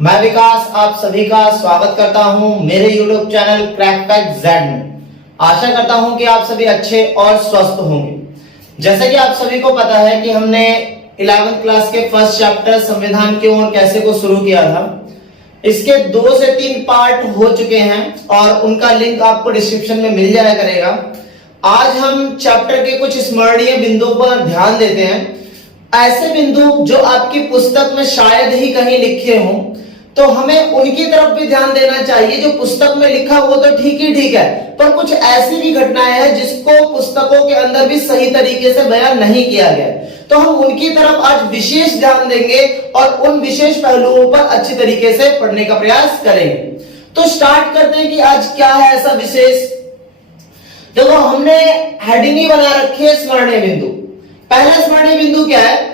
मैं विकास आप सभी का स्वागत करता हूं मेरे YouTube channel crack fact Z में। आशा करता हूं कि आप सभी अच्छे और स्वस्थ होंगे। जैसा कि आप सभी को पता है कि हमने 11th क्लास के फर्स्ट चैप्टर संविधान क्यों और कैसे को शुरू किया था। इसके 2 से 3 पार्ट हो चुके हैं और उनका लिंक आपको डिस्क्रिप्शन में मिल जाया करेगा। आज हम चैप्टर के कुछ स्मरणीय बिंदुओं पर ध्यान देते हैं, ऐसे बिंदु जो आपकी पुस्तक में शायद ही कहीं लिखे हों, तो हमें उनकी तरफ भी ध्यान देना चाहिए। जो पुस्तक में लिखा वो तो ठीक ही ठीक है, पर कुछ ऐसी भी घटनाएं हैं जिसको पुस्तकों के अंदर भी सही तरीके से बयान नहीं किया गया, तो हम उनकी तरफ आज विशेष ध्यान देंगे और उन विशेष पहलुओं पर अच्छी तरीके से पढ़ने का प्रयास करेंगे। तो स्टार्ट करते हैं कि आज क्या है ऐसा विशेष। देखो, हमने हेडिंग ही बना रखी है स्मरणीय बिंदु। पहला स्मरणीय बिंदु क्या है?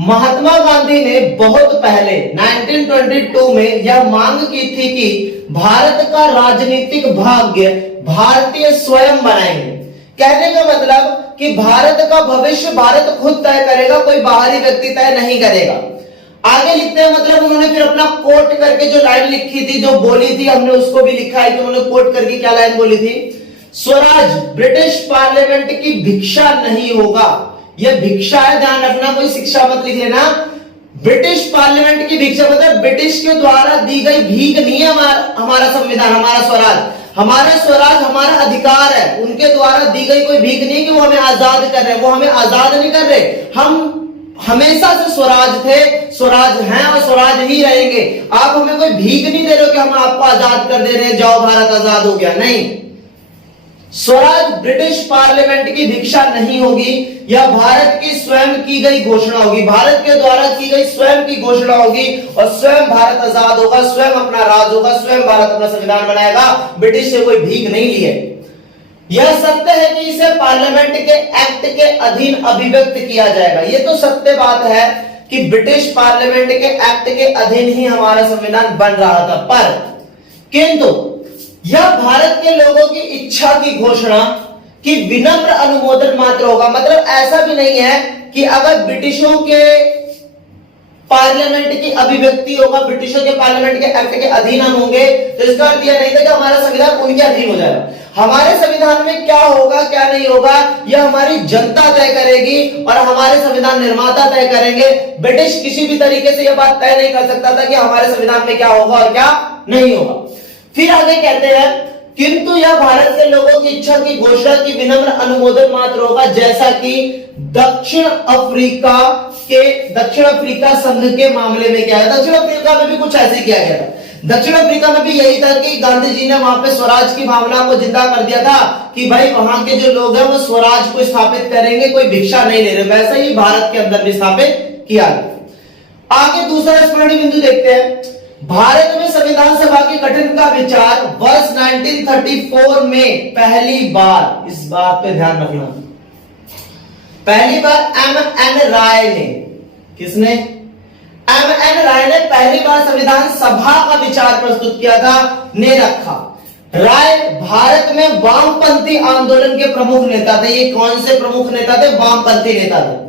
महात्मा गांधी ने बहुत पहले 1922 में यह मांग की थी कि भारत का राजनीतिक भाग्य भारतीय स्वयं बनाएंगे। कहने का मतलब कि भारत का भविष्य भारत खुद तय करेगा, कोई बाहरी व्यक्ति तय नहीं करेगा। आगे लिखते हैं, मतलब उन्होंने फिर अपना कोट करके जो लाइन लिखी थी, जो बोली थी, हमने उसको भी लिखा है कि उन्होंने कोट करके क्या लाइन बोली थी। स्वराज ब्रिटिश पार्लियामेंट की भिक्षा नहीं होगा। यह भिक्षा है, ध्यान रखना, कोई शिक्षा मत लिख लेना। ब्रिटिश पार्लियामेंट की भिक्षा मतलब ब्रिटिश के द्वारा दी गई भीख नहीं है हमारा संविधान, हमारा स्वराज। हमारा स्वराज हमारा अधिकार है, उनके द्वारा दी गई कोई भीख नहीं कि वो हमें आजाद कर रहे हैं। वो हमें आजाद नहीं कर रहे, हम हमेशा से स्वराज थे, स्वराज हैं और स्वराज ही रहेंगे। आप हमें कोई भीख नहीं दे रहे हो कि हम आपको आजाद कर दे रहे हैं, जाओ भारत आजाद हो गया, नहीं। स्वराज ब्रिटिश पार्लियामेंट की भिक्षा नहीं होगी, यह भारत की स्वयं की गई घोषणा होगी, भारत के द्वारा की गई स्वयं की घोषणा होगी और स्वयं भारत आजाद होगा, स्वयं अपना राज होगा, स्वयं भारत अपना संविधान बनाएगा, ब्रिटिश से कोई भीख नहीं लिए। यह सत्य है कि इसे पार्लियामेंट के एक्ट के अधीन अभिव्यक्त किया जाएगा। यह तो सत्य बात है कि ब्रिटिश पार्लियामेंट के एक्ट के अधीन ही हमारा संविधान बन रहा था, पर किंतु यह भारत के लोगों की इच्छा की घोषणा कि विनम्र अनुमोदन मात्र होगा। मतलब ऐसा भी नहीं है कि अगर ब्रिटिशों के पार्लियामेंट की अभिव्यक्ति होगा, ब्रिटिशों के पार्लियामेंट के एक्ट के अधीन हम होंगे, तो इसका अर्थ यह नहीं था कि हमारा संविधान उनके अधीन हो जाएगा। हमारे संविधान में क्या होगा क्या नहीं होगा यह हमारी जनता तय करेगी और हमारे संविधान निर्माता तय करेंगे। ब्रिटिश किसी भी तरीके से यह बात तय नहीं कर सकता था कि हमारे संविधान में क्या होगा और क्या नहीं होगा। फिर आगे कहते हैं, किंतु यह भारत के लोगों की इच्छा की घोषणा की विनम्र अनुमोदन मात्र होगा, जैसा कि दक्षिण अफ्रीका संघ के मामले में क्या है। दक्षिण अफ्रीका में भी कुछ ऐसे किया गया था। दक्षिण अफ्रीका में भी यही था कि गांधी जी ने वहां पे स्वराज की भावना को जिंदा कर दिया था कि भाई वहां के जो लोग हैं वो स्वराज को स्थापित करेंगे, कोई भिक्षा नहीं ले रहे। वैसे ही भारत के अंदर भी स्थापित किया गया। आगे दूसरा स्मरणीय बिंदु देखते हैं। भारत में संविधान सभा के गठन का विचार वर्ष 1934 में पहली बार, इस बात पे ध्यान रखना, पहली बार एम.एन. राय ने, किसने? एम.एन. राय ने पहली बार संविधान सभा का विचार प्रस्तुत किया था, ने रखा। राय भारत में वामपंथी आंदोलन के प्रमुख नेता थे। ये कौन से प्रमुख नेता थे? वामपंथी नेता थे।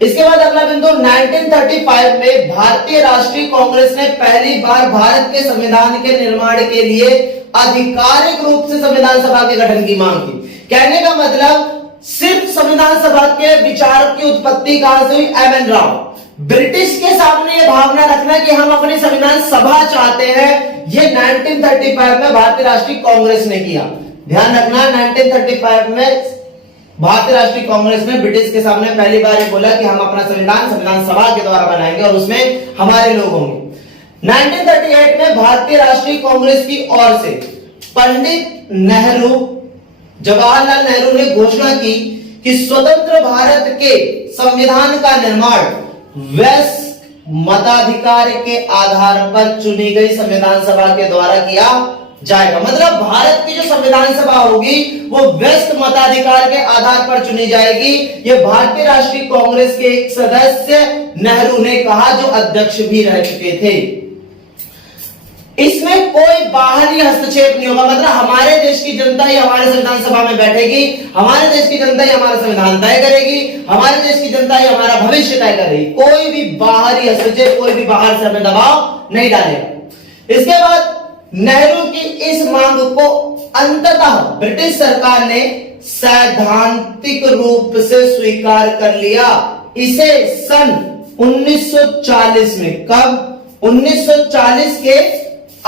इसके बाद अगला बिंदु, 1935 में भारतीय राष्ट्रीय कांग्रेस ने पहली बार भारत के संविधान के निर्माण के लिए आधिकारिक रूप से संविधान सभा के गठन की मांग की। कहने का मतलब सिर्फ संविधान सभा के विचार की उत्पत्ति कहां से हुई? एम.एन. राव। ब्रिटिश के सामने यह भावना रखना कि हम अपनी संविधान सभा चाहते हैं, यह 1935 में भारतीय राष्ट्रीय कांग्रेस ने किया। ध्यान रखना, 1935 में भारतीय राष्ट्रीय कांग्रेस ने ब्रिटिश के सामने पहली बार ये बोला कि हम अपना संविधान सभा के द्वारा बनाएंगे और उसमें हमारे लोग होंगे। 1938 में भारतीय राष्ट्रीय कांग्रेस की ओर से पंडित नेहरू, जवाहरलाल नेहरू ने घोषणा की कि स्वतंत्र भारत के संविधान का निर्माण वयस्क मताधिकार के आधार पर चुनी गई संविधान सभा के द्वारा किया जाएगा। मतलब भारत की जो संविधान सभा होगी वो वयस्क मताधिकार के आधार पर चुनी जाएगी। ये भारतीय राष्ट्रीय कांग्रेस के एक सदस्य नेहरू ने कहा, जो अध्यक्ष भी रह चुके थे। इसमें कोई बाहरी हस्तक्षेप नहीं होगा। मतलब हमारे देश की जनता ही हमारे संविधान सभा में बैठेगी, हमारे देश की जनता ही हमारा संविधान तय करेगी, हमारे देश की जनता ही हमारा भविष्य तय करेगी। कोई भी बाहरी हस्तक्षेप, कोई भी बाहर से हमें दबाव नहीं डालेगा। इसके बाद नेहरू की इस मांग को अंततः ब्रिटिश सरकार ने सैद्धांतिक रूप से स्वीकार कर लिया। इसे सन 1940 में, कब? 1940 के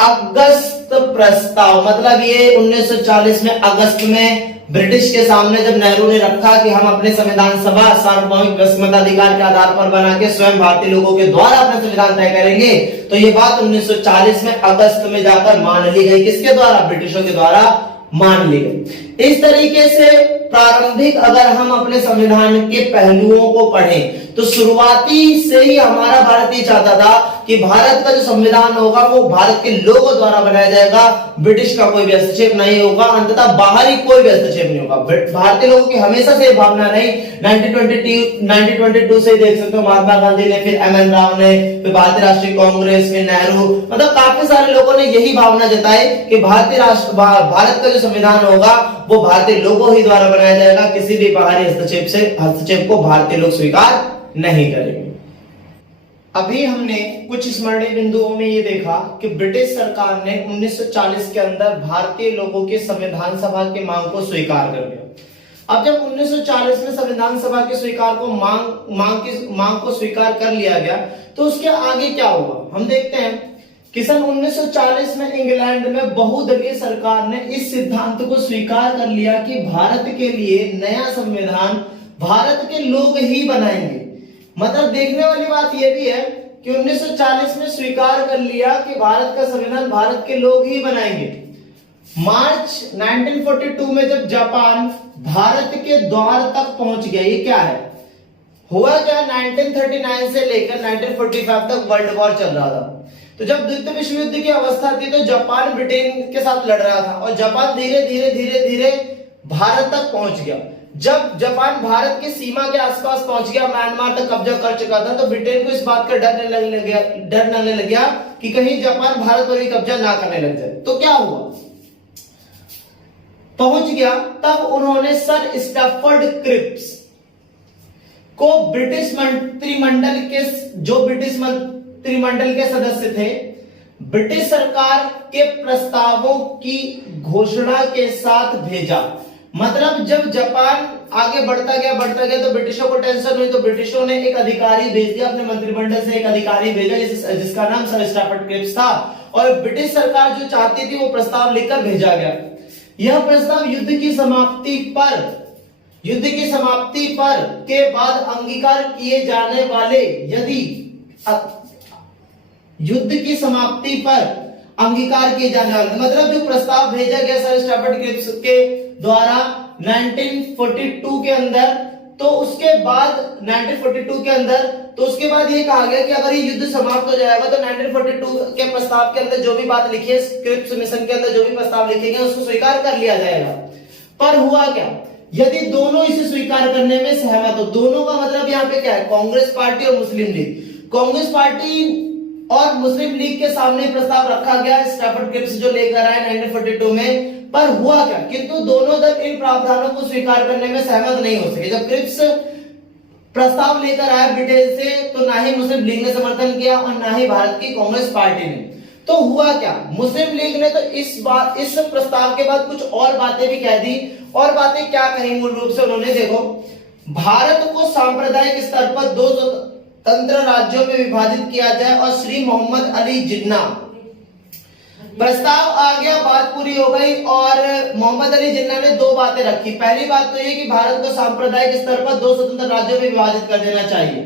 अगस्त प्रस्ताव, मतलब ये 1940 में अगस्त में ब्रिटिश के सामने जब नेहरू ने रखा कि हम अपने संविधान सभा सार्वभौमिक मताधिकार के आधार पर बना के स्वयं भारतीय लोगों के द्वारा अपना संविधान तय करेंगे, तो ये बात 1940 में अगस्त में जाकर मान ली गई। किसके द्वारा? ब्रिटिशों के द्वारा मान ली गई। इस तरीके से प्रारंभिक अगर हम अपने संविधान के पहलुओं को पढ़ें तो शुरुआती से ही हमारा भारत ये चाहता था कि भारत का जो संविधान होगा वो भारत के लोगों द्वारा बनाया जाएगा, ब्रिटिश का कोई भी हस्तक्षेप नहीं होगा, अंततः बाहरी कोई भी हस्तक्षेप नहीं होगा। भारतीय लोगों की हमेशा से भावना रही। 1922 से देख सकते हो, महात्मा गांधी ने, फिर एम.एन. राव ने, फिर भारतीय राष्ट्रीय कांग्रेस में नेहरू, मतलब काफी सारे लोगों ने यही भावना जताई कि भारत का जो संविधान होगा वो भारतीय लोगों ही द्वारा बनाया जाएगा, किसी भी बाहरी हस्तक्षेप को भारतीय लोग स्वीकार नहीं करेंगे। अभी हमने कुछ स्मरणीय बिंदुओं में ये देखा कि ब्रिटिश सरकार ने 1940 के अंदर भारतीय लोगों के संविधान सभा की मांग को स्वीकार कर लिया। अब जब 1940 में संविधान सभा के स्वीकार को मांग को स्वीकार कर लिया गया, तो उसके आगे क्या हुआ हम देखते हैं कि सन 1940 में इंग्लैंड में बहुदलीय सरकार ने इस सिद्धांत को स्वीकार कर लिया कि भारत के लिए नया संविधान भारत के लोग ही बनाएंगे। मतलब देखने वाली बात यह भी है कि 1940 में स्वीकार कर लिया कि भारत का संविधान भारत के लोग ही बनाएंगे। मार्च 1942 में जब जापान भारत के द्वार तक पहुंच गया, ये क्या है, हुआ क्या, 1939 से लेकर 1945 तक वर्ल्ड वॉर चल रहा था। तो जब द्वितीय विश्व युद्ध की अवस्था थी तो जापान ब्रिटेन के साथ लड़ रहा था और जापान धीरे धीरे भारत तक पहुंच गया। जब जापान भारत की सीमा के आसपास पहुंच गया, म्यांमार तक कब्जा कर चुका था, तो ब्रिटेन को इस बात का डर लगने लग गया कि कहीं जापान भारत पर भी कब्जा ना करने लग जाए। तो क्या हुआ, पहुंच गया, तब उन्होंने सर स्टैफर्ड क्रिप्स को ब्रिटिश मंत्रिमंडल के सदस्य थे, ब्रिटिश सरकार के प्रस्तावों की घोषणा के साथ भेजा। मतलब जब जापान आगे बढ़ता गया तो ब्रिटिशों को टेंशन हुई, तो ब्रिटिशों ने एक अधिकारी भेज दिया, अपने मंत्रिमंडल से एक अधिकारी भेजा जिसका नाम सर स्टैफर्ड क्रिप्स था, और ब्रिटिश सरकार जो चाहती थी वो प्रस्ताव लिखकर भेजा गया। यह प्रस्ताव युद्ध की समाप्ति पर के बाद अंगीकार किए जाने वाले, यदि युद्ध की समाप्ति पर अंगीकार किए जाने वाले, मतलब जो प्रस्ताव भेजा गया सर स्टैफर्ड क्रिप्स के द्वारा 1942 के अंदर, तो उसके बाद ये कहा गया कि अगर ये युद्ध समाप्त हो जाएगा तो 1942 के प्रस्ताव के अंदर जो भी बात लिखी है, क्रिप्स मिशन के अंदर जो भी प्रस्ताव लिखे गए उसको स्वीकार कर लिया जाएगा। पर हुआ क्या, यदि दोनों इसे स्वीकार करने में सहमत हो, दोनों का मतलब यहाँ पे क्या है, कांग्रेस पार्टी और मुस्लिम लीग। कांग्रेस पार्टी और मुस्लिम लीग के सामने प्रस्ताव रखा गया स्टैफर्ड क्रिप्स जो लेकर आए 1942 में। पर हुआ क्या, किंतु दोनों दल इन प्रावधानों को स्वीकार करने में सहमत नहीं हो सके। जब क्रिप्स प्रस्ताव लेकर आया ब्रिटेन से, तो ना ही मुस्लिम लीग ने समर्थन किया और ना ही भारत की कांग्रेस पार्टी ने। तो हुआ क्या, मुस्लिम लीग ने तो इस प्रस्ताव के बाद कुछ और बातें भी कह दी। और बातें क्या कही, मूल रूप से उन्होंने, देखो, भारत को सांप्रदायिक स्तर पर 2 स्वतंत्र राज्यों में विभाजित किया जाए और श्री मोहम्मद अली जिन्ना, प्रस्ताव आ गया, बात पूरी हो गई, और मोहम्मद अली जिन्ना ने 2 बातें रखी। पहली बात तो ये कि भारत को सांप्रदायिक स्तर पर 2 स्वतंत्र राज्यों में विभाजित कर देना चाहिए।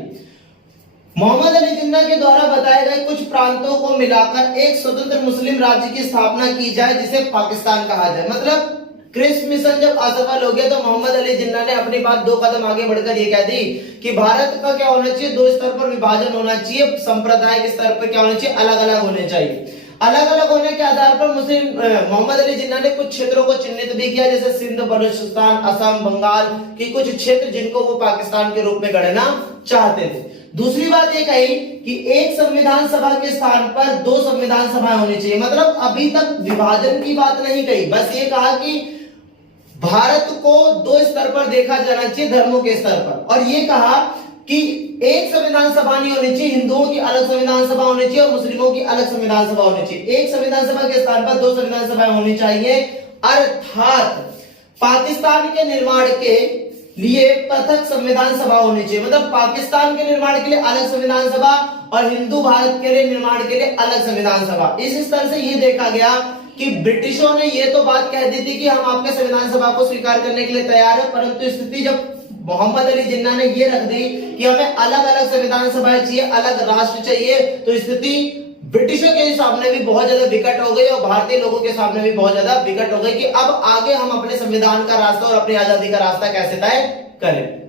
मोहम्मद अली जिन्ना के द्वारा बताए गए कुछ प्रांतों को मिलाकर एक स्वतंत्र मुस्लिम राज्य की स्थापना की जाए जिसे पाकिस्तान कहा जाए। मतलब क्रिप्स मिशन जब असफल हो गया तो मोहम्मद अली जिन्ना ने अपनी बात 2 कदम आगे बढ़कर ये कह दी कि भारत का क्या होना चाहिए, 2 स्तर पर विभाजन होना चाहिए, सांप्रदायिक स्तर पर क्या होना चाहिए, अलग अलग होने चाहिए। अलग अलग होने के आधार पर मोहम्मद अली जिन्ना ने कुछ क्षेत्रों को चिन्हित भी किया, जैसे सिंध, बलूचिस्तान, असम, बंगाल की कुछ क्षेत्र जिनको वो पाकिस्तान के रूप में गणना चाहते थे। दूसरी बात ये कही कि एक संविधान सभा के स्थान पर 2 संविधान सभाएं होनी चाहिए। मतलब अभी तक विभाजन की बात नहीं कही, बस ये कहा कि भारत को 2 स्तर पर देखा जाना चाहिए, धर्मों के स्तर पर, और ये कहा कि एक संविधान सभा नहीं होनी चाहिए, हिंदुओं की अलग संविधान सभा होनी चाहिए और मुस्लिमों की अलग संविधान सभा होनी चाहिए। एक संविधान सभा के स्थान पर दो संविधान सभाएं होनी चाहिए, अर्थात पाकिस्तान के निर्माण के लिए पृथक संविधान सभा होनी चाहिए। मतलब पाकिस्तान के निर्माण के लिए अलग संविधान सभा और हिंदू भारत के लिए निर्माण के लिए अलग संविधान सभा। इस स्तर से ये देखा गया कि ब्रिटिशों ने ये तो बात कह दी थी कि हम आपके संविधान सभा को स्वीकार करने के लिए तैयार है, परंतु स्थिति जब मोहम्मद अली जिन्ना ने ये रख दी कि हमें अलग अलग संविधान सभाएं चाहिए, अलग राष्ट्र चाहिए, तो स्थिति ब्रिटिशों के सामने भी बहुत ज्यादा विकट हो गई और भारतीय लोगों के सामने भी बहुत ज्यादा विकट हो गई कि अब आगे हम अपने संविधान का रास्ता और अपनी आजादी का रास्ता कैसे तय करें।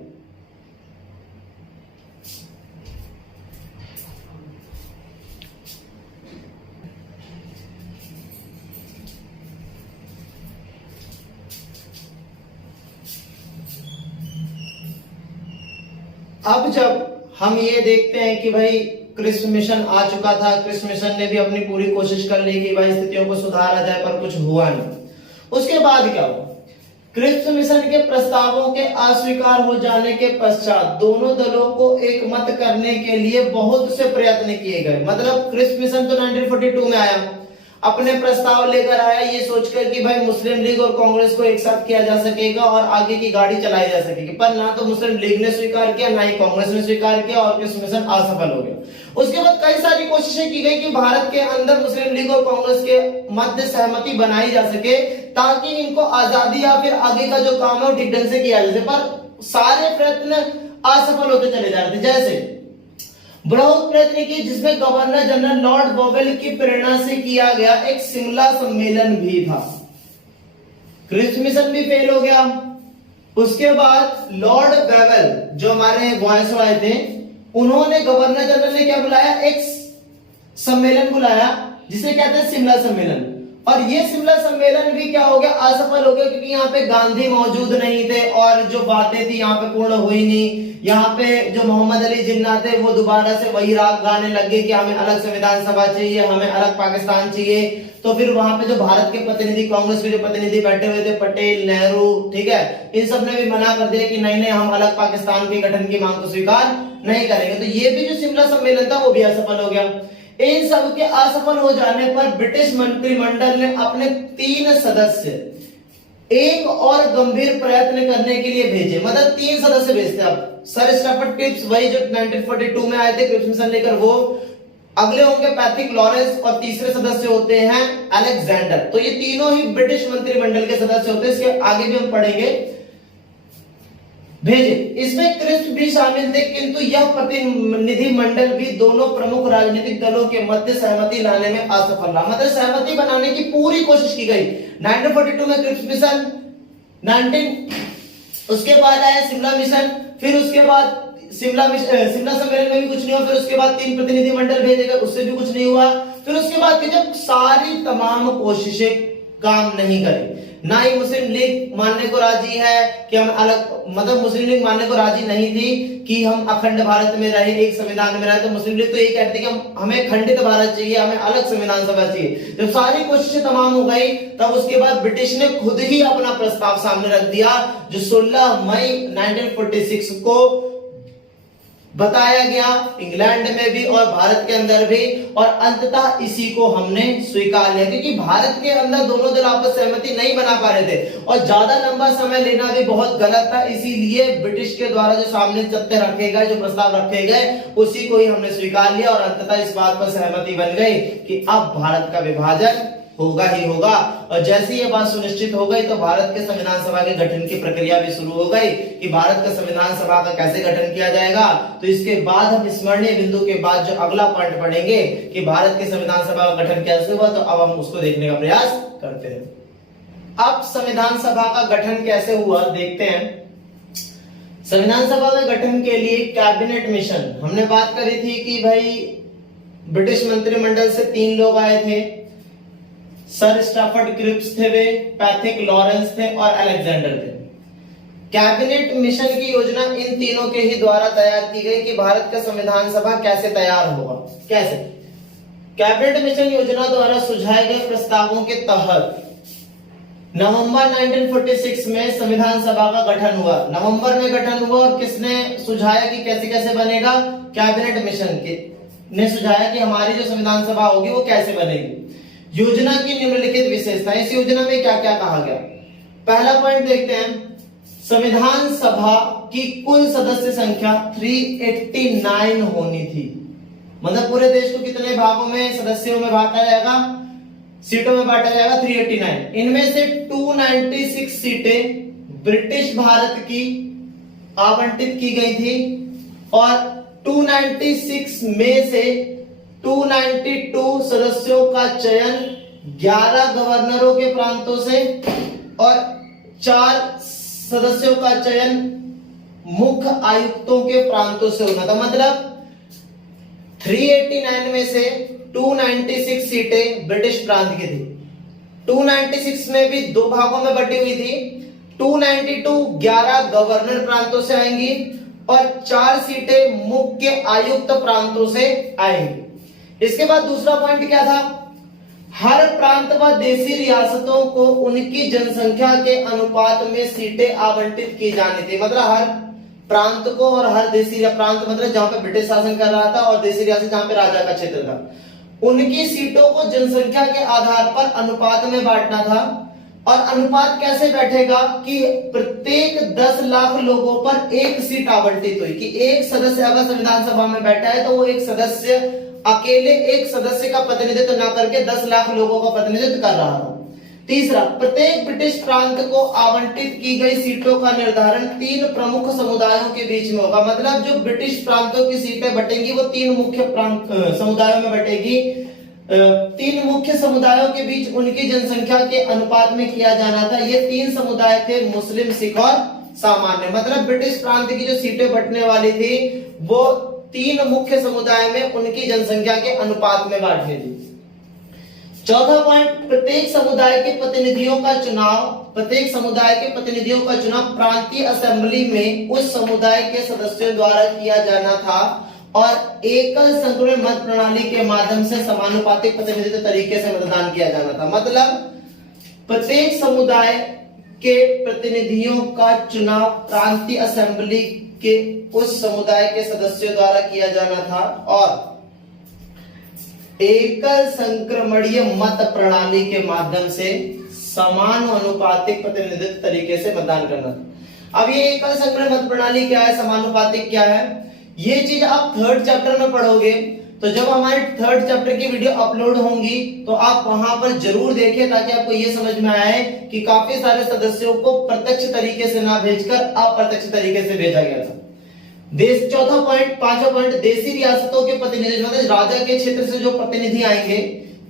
अब जब हम ये देखते हैं कि भाई क्रिप्स मिशन आ चुका था, क्रिप्स मिशन ने भी अपनी पूरी कोशिश कर ली कि भाई स्थितियों को सुधारा जाए, पर कुछ हुआ नहीं। उसके बाद क्या हुआ? क्रिप्स मिशन के प्रस्तावों के अस्वीकार हो जाने के पश्चात दोनों दलों को एक मत करने के लिए बहुत से प्रयत्न किए गए। मतलब क्रिप्स मिशन तो 1942 में आया, अपने प्रस्ताव लेकर आया ये सोचकर कि भाई मुस्लिम लीग और कांग्रेस को एक साथ किया जा सकेगा और आगे की गाड़ी चलाई जा सकेगी, पर ना तो मुस्लिम लीग ने स्वीकार किया, ना ही कांग्रेस ने स्वीकार किया और क्रिप्स मिशन असफल हो गया। उसके बाद कई सारी कोशिशें की गई कि भारत के अंदर मुस्लिम लीग और कांग्रेस के मध्य सहमति बनाई जा सके ताकि इनको आजादी या फिर आगे का जो काम है वो ठीक ढंग से किया जा सके, पर सारे प्रयत्न असफल होते चले जा रहे थे। जैसे बहुत प्रयत्न किए जिसमें गवर्नर जनरल लॉर्ड बोवेल की प्रेरणा से किया गया एक शिमला सम्मेलन भी था, क्रिप्स मिशन भी फेल हो गया। उसके बाद लॉर्ड बोवेल जो हमारे वायसराय थे, उन्होंने गवर्नर जनरल ने क्या बुलाया, एक सम्मेलन बुलाया जिसे कहते हैं शिमला सम्मेलन। और ये शिमला सम्मेलन भी क्या हो गया, असफल हो गया, क्योंकि यहाँ पे गांधी मौजूद नहीं थे और जो बातें थी यहाँ पे पूर्ण हुई नहीं। यहाँ पे जो मोहम्मद अली जिन्ना थे वो दोबारा से वही राग गाने लगे कि हमें अलग संविधान सभा चाहिए, हमें अलग पाकिस्तान चाहिए। तो फिर वहां पे जो भारत के प्रतिनिधि, कांग्रेस के जो प्रतिनिधि बैठे हुए थे, पटेल, नेहरू, ठीक है, इन सब ने भी मना कर दिया कि नहीं नहीं हम अलग पाकिस्तान के गठन की मांग को स्वीकार नहीं करेंगे। तो ये भी जो शिमला सम्मेलन था वो भी असफल हो गया। इन सब के असफल हो जाने पर ब्रिटिश मंत्रिमंडल ने अपने 3 सदस्य एक और गंभीर प्रयत्न करने के लिए भेजे। मतलब 3 सदस्य भेजते। अब सर स्टैफर्ड क्रिप्स वही जो 1942 में आए थे क्रिप्स मिशन लेकर, वो अगले होंगे पैट्रिक लॉरेंस और तीसरे सदस्य होते हैं अलेक्जेंडर। तो ये तीनों ही ब्रिटिश मंत्रिमंडल के सदस्य होते हैं। इसके आगे भी हम पढ़ेंगे। भेजे, इसमें क्रिप्स भी शामिल थे, किंतु यह प्रतिनिधि मंडल भी दोनों प्रमुख राजनीतिक दलों के मध्य सहमति लाने में असफल रहा। मतलब सहमति बनाने की पूरी कोशिश की गई। 1942 में क्रिप्स मिशन, 19 उसके बाद आया शिमला मिशन, फिर उसके बाद शिमला सम्मेलन में भी कुछ नहीं हुआ, फिर उसके बाद 3 प्रतिनिधि मंडल भेजे गए, उससे भी कुछ नहीं हुआ। फिर उसके बाद जब सारी तमाम कोशिशें काम नहीं करी, ना ही मुस्लिम लीग मानने को राजी है कि हम अलग, मतलब मुस्लिम लीग मानने को राजी नहीं थी कि हम अखंड भारत में रहे, एक संविधान में रहे। तो मुस्लिम लीग तो ये कहती कि हमें खंडित भारत चाहिए, हमें अलग संविधान सभा चाहिए। जब सारी कोशिशें तमाम हो गई, तब उसके बाद ब्रिटिश ने खुद ही अपना प्रस्ताव सामने रख दिया, जो 16 मई 1946 को बताया गया, इंग्लैंड में भी और भारत के अंदर भी, और अंततः इसी को हमने स्वीकार लिया। क्योंकि भारत के अंदर दोनों दल आपस सहमति नहीं बना पा रहे थे और ज्यादा लंबा समय लेना भी बहुत गलत था। इसीलिए ब्रिटिश के द्वारा जो सामने तथ्य रखे गए, जो प्रस्ताव रखे गए, उसी को ही हमने स्वीकार लिया और अंततः इस बात पर सहमति बन गई कि अब भारत का विभाजन होगा ही होगा। और जैसे ये बात सुनिश्चित हो गई तो भारत के संविधान सभा के गठन की प्रक्रिया भी शुरू हो गई कि भारत का संविधान सभा का कैसे गठन किया जाएगा। तो इसके बाद हम स्मरणीय बिंदु के बाद जो अगला पॉइंट पढ़ेंगे कि भारत के संविधान सभा का गठन कैसे हुआ, तो अब हम उसको देखने का प्रयास करते हैं। अब संविधान सभा का गठन कैसे हुआ देखते हैं। संविधान सभा के गठन के लिए कैबिनेट मिशन, हमने बात करी थी कि भाई ब्रिटिश मंत्रिमंडल से 3 लोग आए थे, सर स्टैफर्ड क्रिप्स थे, वे पैट्रिक लॉरेंस थे और अलेक्जेंडर थे। कैबिनेट मिशन की योजना इन तीनों के ही द्वारा तैयार की गई कि भारत का संविधान सभा कैसे तैयार होगा। कैसे? कैबिनेट मिशन योजना द्वारा सुझाए गए प्रस्तावों के तहत नवंबर 1946 में संविधान सभा का गठन हुआ। नवंबर में गठन हुआ और किसने सुझाया कि कैसे कैसे बनेगा? कैबिनेट मिशन के ने सुझाया कि हमारी जो संविधान सभा होगी वो कैसे बनेगी। योजना की निम्नलिखित विशेषताएं, इस योजना में क्या क्या कहा गया? पहला पॉइंट देखते हैं, संविधान सभा की कुल सदस्य संख्या 389 होनी थी। मतलब पूरे देश को कितने भागों में, सदस्यों में बांटा जाएगा, सीटों में बांटा जाएगा? 389। इनमें से 296 सीटें ब्रिटिश भारत की आवंटित की गई थी और 296 में से 292 सदस्यों का चयन 11 गवर्नरों के प्रांतों से और 4 सदस्यों का चयन मुख्य आयुक्तों के प्रांतों से होना था। मतलब 389 में से 296 सीटें ब्रिटिश प्रांत की थी। 296 में भी दो भागों में बटी हुई थी। 292 11 गवर्नर प्रांतों से आएंगी और 4 सीटें मुख्य आयुक्त प्रांतों से आएंगी। इसके बाद दूसरा पॉइंट क्या था? हर प्रांत व देशी रियासतों को उनकी जनसंख्या के अनुपात में सीटें आवंटित की जानी थी। मतलब हर प्रांत को और हर देशी प्रांत, मतलब जहां पे ब्रिटिश शासन कर रहा था, और देशी रियासत जहां पे राजा का क्षेत्र था, उनकी सीटों को जनसंख्या के आधार पर अनुपात में बांटना था। और अनुपात कैसे बैठेगा कि प्रत्येक 10 लाख लोगों पर एक सीट आवंटित हुई, कि एक सदस्य अगर संविधान सभा में बैठा है तो वो एक सदस्य अकेले एक सदस्य का प्रतिनिधित्व न करके 10 लाख लोगों का प्रतिनिधित्व कर रहा था। तीसरा, प्रत्येक ब्रिटिश प्रांत को आवंटित की गई सीटों का निर्धारण 3 प्रमुख समुदायों के बीच में होगा। मतलब जो ब्रिटिश प्रांतों की सीटें बटेंगी वो 3 मुख्य समुदायों में बटेगी। 3 मुख्य समुदायों के बीच उनकी जनसंख्या के अनुपात में किया जाना था। ये 3 समुदाय थे, मुस्लिम, सिख और सामान्य। मतलब ब्रिटिश प्रांत की जो सीटें बटने वाली थी वो 3 मुख्य समुदाय में उनकी जनसंख्या के अनुपात में बांटनी थी। चौथा पॉइंट, प्रत्येक समुदाय के प्रतिनिधियों का चुनाव प्रांतीय असेंबली में उस समुदाय के सदस्यों द्वारा किया जाना था और एकल संक्रमण मत प्रणाली के माध्यम से समानुपातिक प्रतिनिधित्व तरीके से मतदान किया जाना था। मतलब प्रत्येक समुदाय के प्रतिनिधियों का चुनाव प्रांतीय असेंबली के उस समुदाय के सदस्यों द्वारा किया जाना था और एकल संक्रमणीय मत प्रणाली के माध्यम से समानुपातिक प्रतिनिधित्व तरीके से मतदान करना था। अब ये एकल संक्रमण मत प्रणाली क्या है, समानुपातिक क्या है, ये चीज आप 3rd चैप्टर में पढ़ोगे। तो जब हमारे 3rd चैप्टर की वीडियो अपलोड होंगी तो आप वहां पर जरूर देखें, ताकि आपको ये समझ में आए कि काफी सारे सदस्यों को प्रत्यक्ष तरीके से ना भेजकर अप्रत्यक्ष तरीके से भेजा गया था। चौथा पॉइंट, 5वां पॉइंट, देशी रियासतों के प्रतिनिधि, मतलब राजा के क्षेत्र से जो प्रतिनिधि आएंगे,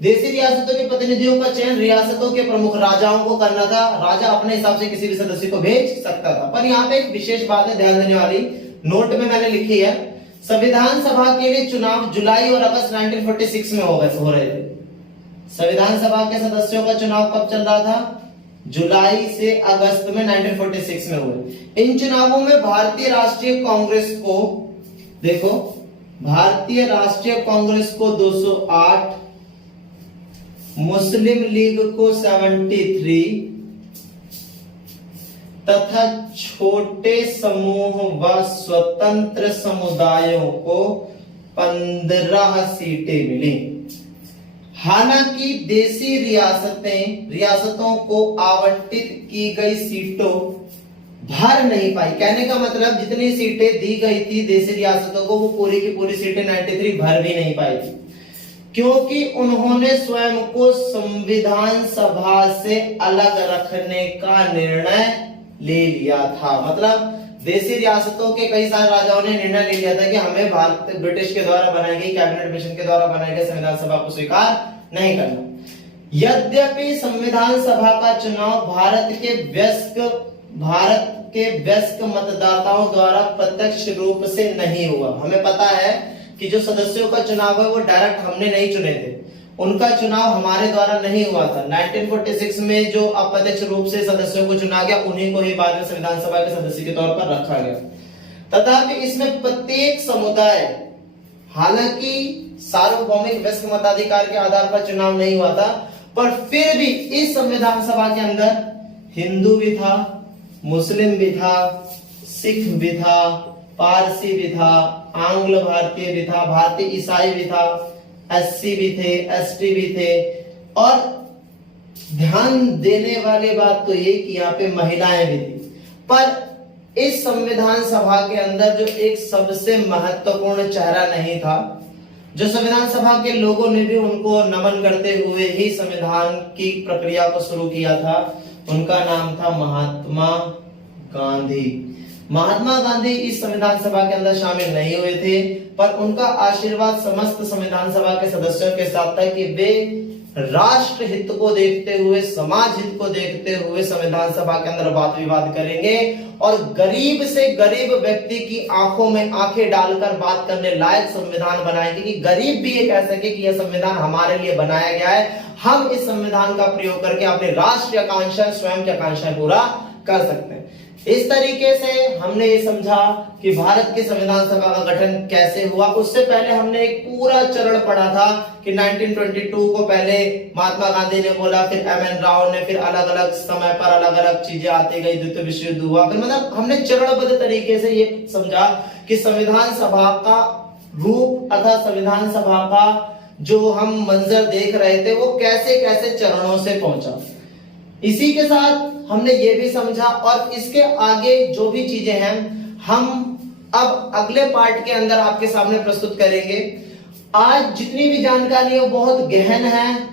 देशी रियासतों के प्रतिनिधियों का चयन रियासतों के प्रमुख राजाओं को करना था। राजा अपने हिसाब से किसी भी सदस्य को भेज सकता था। पर यहाँ पे एक विशेष बात है ध्यान देने वाली, नोट में मैंने लिखी है, संविधान सभा के लिए चुनाव जुलाई और अगस्त 1946 में हो रहे थे। संविधान सभा के सदस्यों का चुनाव कब चल रहा था? जुलाई से अगस्त में 1946 में हुए। इन चुनावों में भारतीय राष्ट्रीय कांग्रेस को, देखो, भारतीय राष्ट्रीय कांग्रेस को 208, मुस्लिम लीग को 73 तथा छोटे समूह व स्वतंत्र समुदायों को 15 सीटें मिली। हालांकि देशी रियासतों को आवंटित की गई सीटों भर नहीं पाई। कहने का मतलब जितनी सीटें दी गई थी देशी रियासतों को, वो पूरी की पूरी सीटें 93 भर भी नहीं पाई थी, क्योंकि उन्होंने स्वयं को संविधान सभा से अलग रखने का निर्णय ले लिया था। मतलब देशी रियासतों के कई सारे राजाओं ने निर्णय ले लिया था कि हमें भारत ब्रिटिश के द्वारा बनाई गई कैबिनेट मिशन के द्वारा बनाई गई संविधान सभा को स्वीकार नहीं करना। यद्यपि संविधान सभा का चुनाव भारत के वयस्क मतदाताओं द्वारा प्रत्यक्ष रूप से नहीं हुआ। हमें पता है कि जो सदस्यों का चुनाव है वो डायरेक्ट हमने नहीं चुने थे, उनका चुनाव हमारे द्वारा नहीं हुआ था। 1946 में जो अप्रत्यक्ष रूप से सदस्यों को चुना गया, उन्हीं को ही बाद में संविधान सभा के सदस्य के तौर पर रखा गया। तथापि इसमें प्रत्येक समुदाय, हालांकि सार्वभौमिक वयस्क मताधिकार के आधार पर चुनाव नहीं हुआ था, पर फिर भी इस संविधान सभा के अंदर हिंदू भी था, मुस्लिम भी था, सिख भी था, पारसी भी था, आंग्ल भारतीय भी था, भारतीय ईसाई भी था, एससी भी थे, एसटी भी थे। और ध्यान देने वाली बात तो ये कि यहाँ पे महिलाएं भी थी। पर इस संविधान सभा के अंदर जो एक सबसे महत्वपूर्ण चेहरा नहीं था, जो संविधान सभा के लोगों ने भी उनको नमन करते हुए ही संविधान की प्रक्रिया को शुरू किया था, उनका नाम था महात्मा गांधी। महात्मा गांधी इस संविधान सभा के अंदर शामिल नहीं हुए थे, पर उनका आशीर्वाद समस्त संविधान सभा के सदस्यों के साथ था कि वे राष्ट्र हित को देखते हुए, समाज हित को देखते हुए संविधान सभा के अंदर वाद विवाद करेंगे और गरीब से गरीब व्यक्ति की आंखों में आंखें डालकर बात करने लायक संविधान बनाएंगे कि गरीब भी ये कह सके कि यह संविधान हमारे लिए बनाया गया है, हम इस संविधान का प्रयोग करके अपने राष्ट्रीय आकांक्षा, स्वयं की आकांक्षाएं पूरा कर सकते हैं। इस तरीके से हमने ये समझा कि भारत की संविधान सभा का गठन कैसे हुआ। उससे पहले हमने एक पूरा चरण पढ़ा था कि 1922 को पहले महात्मा गांधी ने बोला, फिर एम.एन. राव ने, फिर अलग अलग समय पर अलग अलग चीजें आती गई, द्वितीय विश्व युद्ध हुआ, फिर मतलब हमने चरणबद्ध तरीके से ये समझा कि संविधान सभा का रूप अथवा संविधान सभा का जो हम मंजर देख रहे थे वो कैसे कैसे चरणों से पहुंचा। इसी के साथ हमने ये भी समझा और इसके आगे जो भी चीजें हैं हम अब अगले पार्ट के अंदर आपके सामने प्रस्तुत करेंगे। आज जितनी भी जानकारी है बहुत गहन है,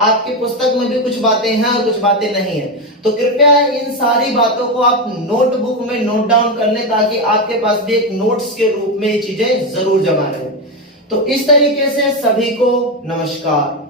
आपकी पुस्तक में भी कुछ बातें हैं और कुछ बातें नहीं है, तो कृपया इन सारी बातों को आप नोटबुक में नोट डाउन कर लें ताकि आपके पास भी एक नोट्स के रूप में ये चीजें जरूर जमा रहे। तो इस तरीके से सभी को नमस्कार।